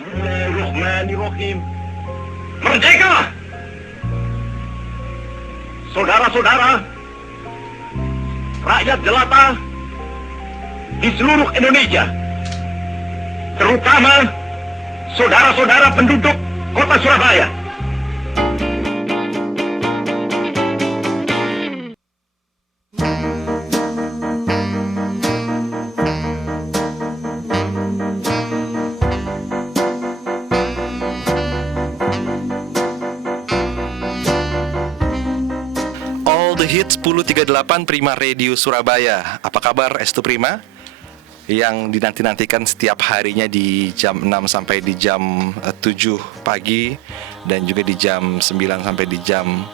Bismillahirrahmanirrahim. Merdeka! Saudara-saudara, rakyat jelata di seluruh Indonesia, terutama saudara-saudara penduduk kota Surabaya. The Hit 1038 Prima Radio Surabaya. Apa kabar Estu Prima? Yang dinanti-nantikan setiap harinya di jam 6 sampai di jam 7 pagi, dan juga di jam 9 sampai di jam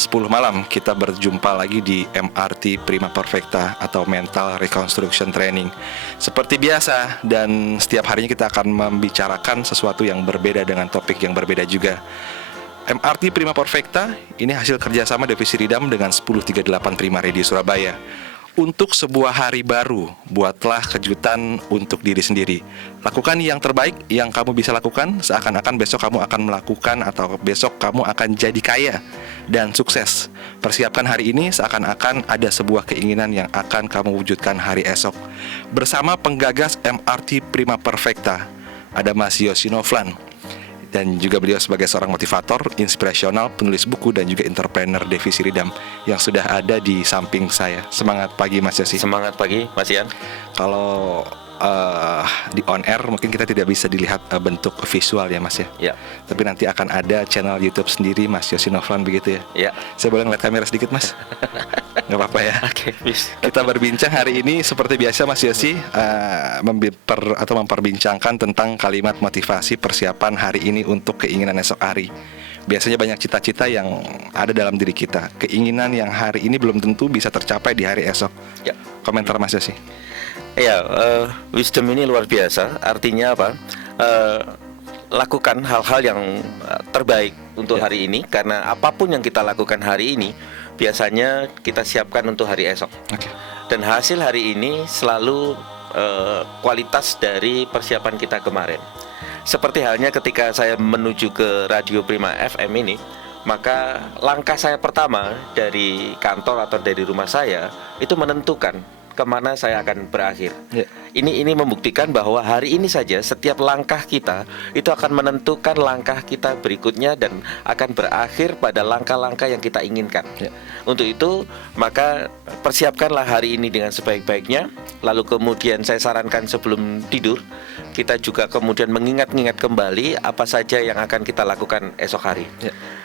10 malam kita berjumpa lagi di MRT Prima Perfecta atau Mental Reconstruction Training. Seperti biasa, dan setiap harinya kita akan membicarakan sesuatu yang berbeda dengan topik yang berbeda juga. MRT Prima Perfecta ini hasil kerjasama Divisi Ridam dengan 1038 Prima Radio Surabaya. Untuk sebuah hari baru, buatlah kejutan untuk diri sendiri. Lakukan yang terbaik yang kamu bisa lakukan, seakan-akan besok kamu akan melakukan atau besok kamu akan jadi kaya dan sukses. Persiapkan hari ini seakan-akan ada sebuah keinginan yang akan kamu wujudkan hari esok. Bersama penggagas MRT Prima Perfecta, ada Mas Yosi Novlan. Dan juga beliau sebagai seorang motivator, inspirasional, penulis buku, dan juga entrepreneur Divisi Ridam yang sudah ada di samping saya. Semangat pagi Mas Yosi. Semangat pagi Mas Ian. Kalau di on air mungkin kita tidak bisa dilihat bentuk visual ya Mas ya. Ya. Tapi nanti akan ada channel YouTube sendiri Mas Yosi Novlan begitu ya. Ya. Saya boleh ngeliat kamera sedikit Mas? Nggak apa-apa ya. Oke, bisa. Kita berbincang hari ini seperti biasa Mas Yosi, memperbincangkan tentang kalimat motivasi persiapan hari ini untuk keinginan esok hari. Biasanya banyak cita-cita yang ada dalam diri kita, keinginan yang hari ini belum tentu bisa tercapai di hari esok. Ya. Komentar Mas Yosi. Ya, wisdom ini luar biasa. Artinya apa? Lakukan hal-hal yang terbaik untuk hari ini, karena apapun yang kita lakukan hari ini biasanya kita siapkan untuk hari esok. Dan hasil hari ini selalu kualitas dari persiapan kita kemarin. Seperti halnya ketika saya menuju ke Radio Prima FM ini, maka langkah saya pertama dari kantor atau dari rumah saya itu menentukan kemana saya akan berakhir. Ini membuktikan bahwa hari ini saja setiap langkah kita itu akan menentukan langkah kita berikutnya dan akan berakhir pada langkah-langkah yang kita inginkan. Untuk itu maka persiapkanlah hari ini dengan sebaik-baiknya. Lalu kemudian saya sarankan sebelum tidur kita juga kemudian mengingat-ingat kembali apa saja yang akan kita lakukan esok hari.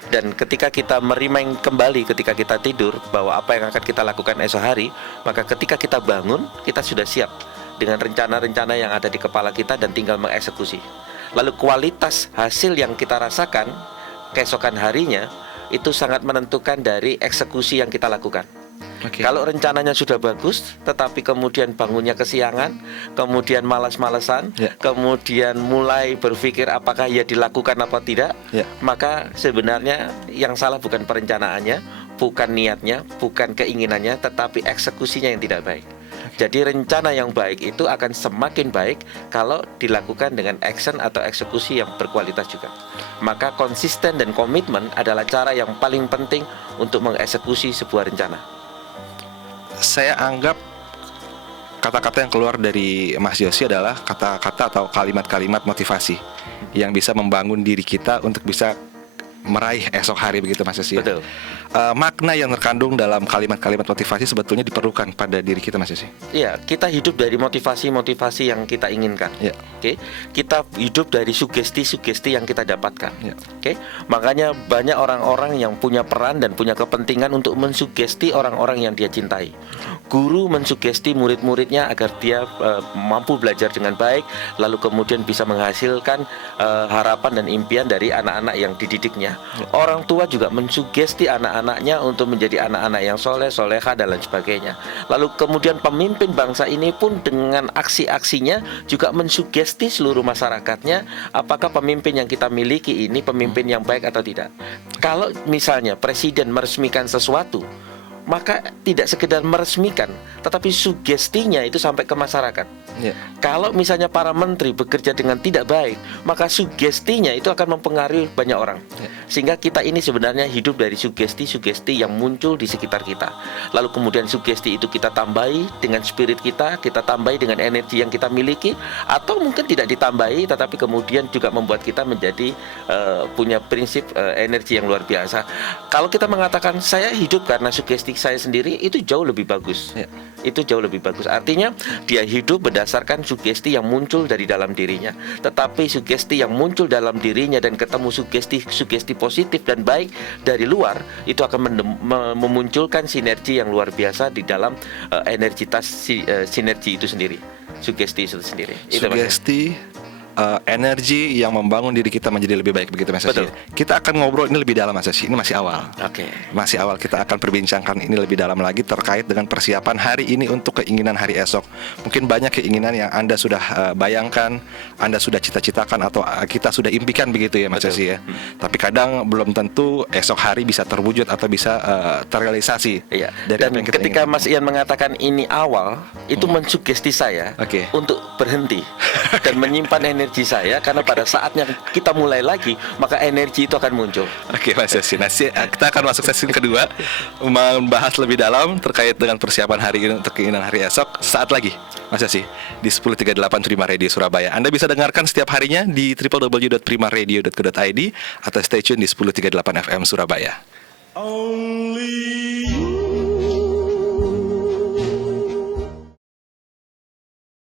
Dan ketika kita merimain kembali ketika kita tidur bahwa apa yang akan kita lakukan esok hari, maka ketika kita bangun kita sudah siap dengan rencana-rencana yang ada di kepala kita dan tinggal mengeksekusi. Lalu kualitas hasil yang kita rasakan keesokan harinya itu sangat menentukan dari eksekusi yang kita lakukan. Kalau rencananya sudah bagus, tetapi kemudian bangunnya kesiangan, kemudian malas-malesan, kemudian mulai berpikir apakah ya dilakukan apa tidak, maka sebenarnya yang salah bukan perencanaannya, bukan niatnya, bukan keinginannya, tetapi eksekusinya yang tidak baik. Jadi rencana yang baik itu akan semakin baik kalau dilakukan dengan action atau eksekusi yang berkualitas juga. Maka konsisten dan komitmen adalah cara yang paling penting untuk mengeksekusi sebuah rencana. Saya anggap kata-kata yang keluar dari Mas Yosi adalah kata-kata atau kalimat-kalimat motivasi yang bisa membangun diri kita untuk bisa meraih esok hari, begitu Mas Yosi. Betul. Makna yang terkandung dalam kalimat-kalimat motivasi sebetulnya diperlukan pada diri kita Mas Yosi. Iya, kita hidup dari motivasi-motivasi yang kita inginkan. Kita hidup dari sugesti-sugesti yang kita dapatkan. Makanya banyak orang-orang yang punya peran dan punya kepentingan untuk mensugesti orang-orang yang dia cintai. Guru mensugesti murid-muridnya agar dia mampu belajar dengan baik, lalu kemudian bisa menghasilkan harapan dan impian dari anak-anak yang dididiknya. Orang tua juga mensugesti anak-anaknya untuk menjadi anak-anak yang soleh, soleha dan lain sebagainya. Lalu kemudian pemimpin bangsa ini pun dengan aksi-aksinya juga mensugesti seluruh masyarakatnya, apakah pemimpin yang kita miliki ini pemimpin yang baik atau tidak. Kalau misalnya presiden meresmikan sesuatu, maka tidak sekedar meresmikan, tetapi sugestinya itu sampai ke masyarakat. Ya. Kalau misalnya para menteri bekerja dengan tidak baik, maka sugestinya itu akan mempengaruhi banyak orang. Sehingga kita ini sebenarnya hidup dari sugesti-sugesti yang muncul di sekitar kita. Lalu kemudian sugesti itu kita tambahi dengan spirit kita tambahi dengan energi yang kita miliki, atau mungkin tidak ditambahi, tetapi kemudian juga membuat kita menjadi punya prinsip energi yang luar biasa. Kalau kita mengatakan saya hidup karena sugesti saya sendiri, itu jauh lebih bagus. Itu jauh lebih bagus. Artinya dia hidup berdasarkan sugesti yang muncul dari dalam dirinya. Tetapi sugesti yang muncul dalam dirinya dan ketemu sugesti positif dan baik dari luar, itu akan memunculkan sinergi yang luar biasa di dalam sinergi itu sendiri. Sugesti itu sendiri. Sugesti, energi yang membangun diri kita menjadi lebih baik, begitu Mas Yosi. Kita akan ngobrol ini lebih dalam Mas Yosi. Ini masih awal. Masih awal, kita akan perbincangkan ini lebih dalam lagi terkait dengan persiapan hari ini untuk keinginan hari esok. Mungkin banyak keinginan yang Anda sudah bayangkan, Anda sudah cita-citakan, atau kita sudah impikan, begitu ya Mas Yosi ya. Tapi kadang belum tentu esok hari bisa terwujud atau bisa terrealisasi. Dari Dan ketika Mas Ian mengatakan ini awal, itu mensugesti saya untuk berhenti dan menyimpan energi saya, karena pada saatnya kita mulai lagi, maka energi itu akan muncul. Oke Mas Yosi, kita akan masuk sesi kedua, membahas lebih dalam terkait dengan persiapan hari ini untuk keinginan hari esok. Saat lagi Mas Yosi di 1038 Prima Radio Surabaya. Anda bisa dengarkan setiap harinya di www.primaradio.co.id atau stay tune di 1038 FM Surabaya. Only you.